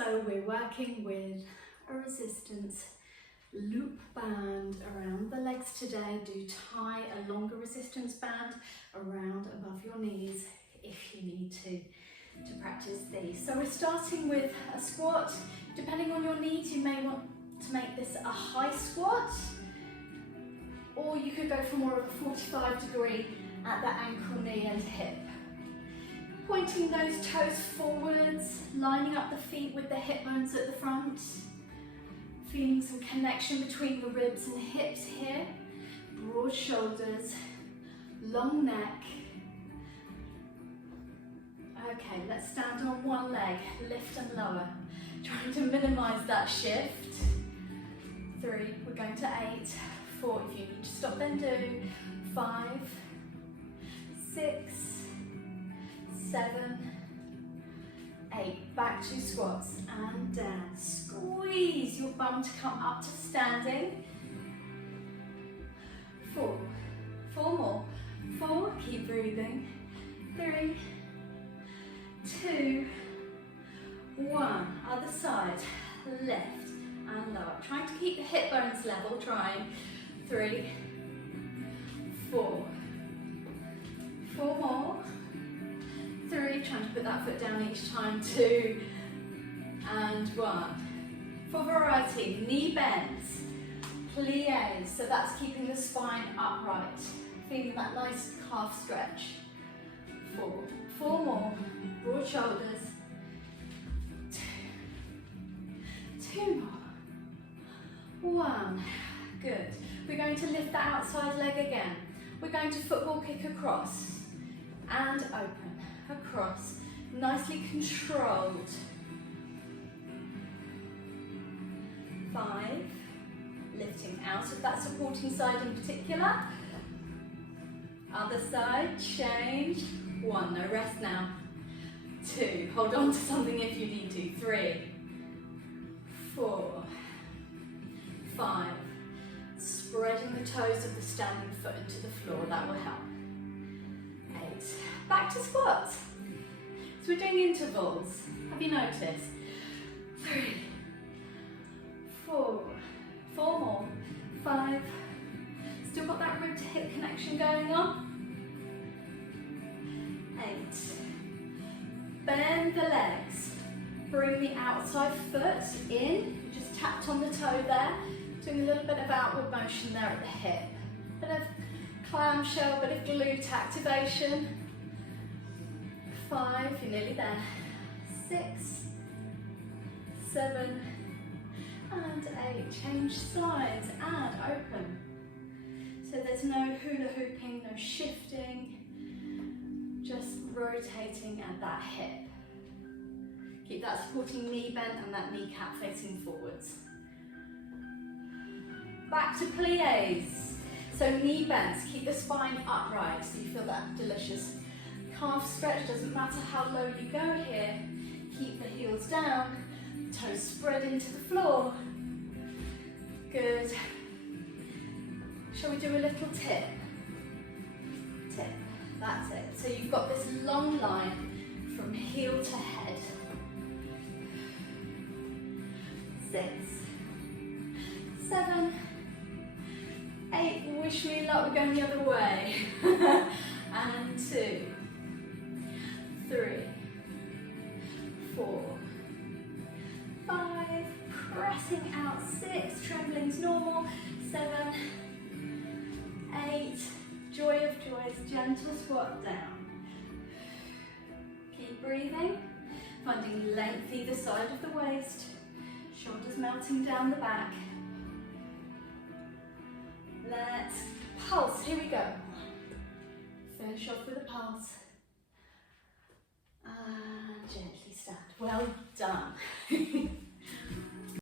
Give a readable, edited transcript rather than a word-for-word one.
So we're working with a resistance loop band around the legs today. Do tie a longer resistance band around above your knees if you need to practice these. So we're starting with a squat. Depending on your needs, you may want to make this a high squat, or you could go for more of a 45-degree at the ankle, knee and hip. Pointing those toes forwards, lining up the feet with the hip bones at the front. Feeling some connection between the ribs and hips here. Broad shoulders, long neck. Okay, let's stand on one leg, lift and lower. Trying to minimize that shift. 3, we're going to 8, 4, if you need to stop then do. 5, 6, 7, 8, back to squats and down. Squeeze your bum to come up to standing. 4, 4 more. 4, keep breathing. 3, 2, 1. Other side, lift and lower. Trying to keep the hip bones level, trying. 3, 4, 4 more. 3, trying to put that foot down each time. 2 and 1. For variety, knee bends, plies, so that's keeping the spine upright. Feeling that nice calf stretch. 4, 4 more, broad shoulders. 2 more. 1, good. We're going to lift that outside leg again. We're going to football kick across and open, across, nicely controlled. 5, lifting out of that supporting side in particular. Other side, change. 1, no rest now. 2, hold on to something if you need to. 3, 4, 5, spreading the toes of the standing foot into the floor, that will help. 8, back to squats. So we're doing intervals, have you noticed? 3, 4, 4 more, 5, still got that rib to hip connection going on. 8, bend the legs, bring the outside foot in, you just tapped on the toe there, doing a little bit of outward motion there at the hip, bit of clamshell, bit of glute activation. 5, you're nearly there. 6, 7 and 8, change sides and open. So there's no hula hooping, no shifting, just rotating at that hip. Keep that supporting knee bent and that kneecap facing forwards. Back to plies. So knee bends, keep the spine upright so you feel that delicious calf stretch. Doesn't matter how low you go here. Keep the heels down, toes spread into the floor. Good. Shall we do a little tip? Tip, that's it. So you've got this long line from heel to head. 6, 7, 8, wish me luck, we're going the other way. And 2, 3, 4, 5, pressing out. 6, trembling's normal. 7, 8, joy of joys, gentle squat down. Keep breathing, finding length either side of the waist, shoulders melting down the back. Let's pulse, here we go. Finish off with a pulse. And gently stand. Well done.